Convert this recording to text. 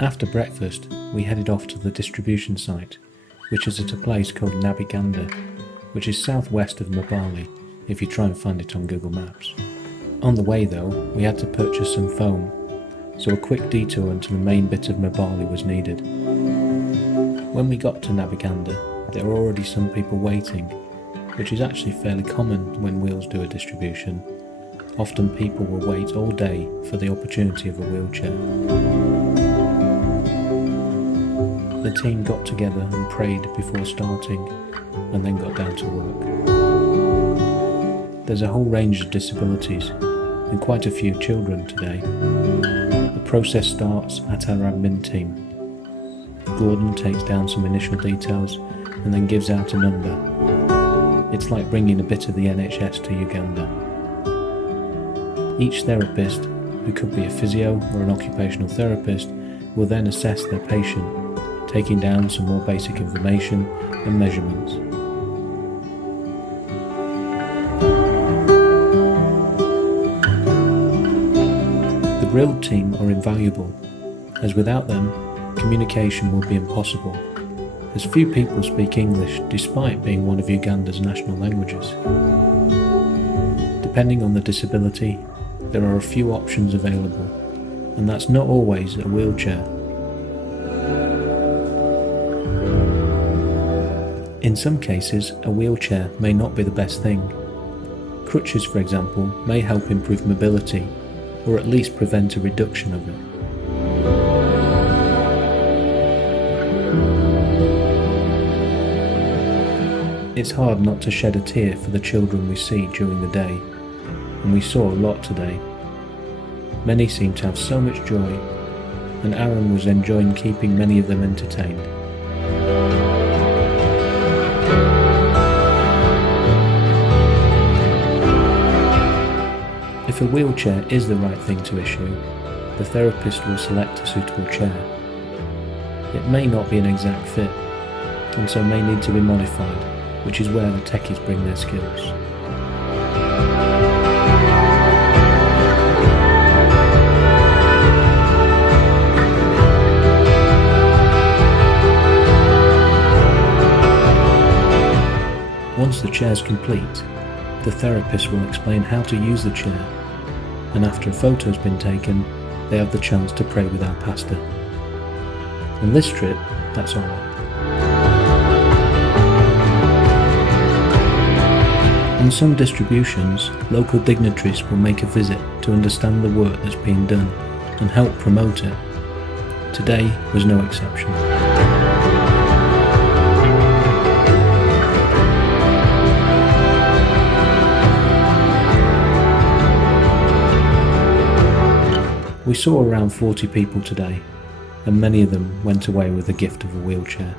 After breakfast, we headed off to the distribution site, which is at a place called Uganda, which is southwest of Mbale if you try and find it on Google Maps. On the way though, we had to purchase some foam, so a quick detour into the main bit of Mbale was needed. When we got to Uganda, there were already some people waiting, which is actually fairly common when wheels do a distribution. Often people will wait all day for the opportunity of a wheelchair. The team got together and prayed before starting, and then got down to work. There's a whole range of disabilities, and quite a few children today. The process starts at our admin team. Gordon takes down some initial details and then gives out a number. It's like bringing a bit of the NHS to Uganda. Each therapist, who could be a physio or an occupational therapist, will then assess their patient, taking down some more basic information and measurements. The Brill team are invaluable, as without them, communication will be impossible, as few people speak English despite being one of Uganda's national languages. Depending on the disability, there are a few options available, and that's not always a wheelchair. In some cases, a wheelchair may not be the best thing. Crutches, for example, may help improve mobility, or at least prevent a reduction of it. It's hard not to shed a tear for the children we see during the day, and we saw a lot today. Many seem to have so much joy, and Aaron was enjoying keeping many of them entertained. If a wheelchair is the right thing to issue, the therapist will select a suitable chair. It may not be an exact fit, and so may need to be modified, which is where the techies bring their skills. Once the chair is complete, the therapist will explain how to use the chair, and after a photo has been taken, they have the chance to pray with our pastor. On this trip, that's all. On some distributions, local dignitaries will make a visit to understand the work that's being done and help promote it. Today was no exception. We saw around 40 people today, and many of them went away with the gift of a wheelchair.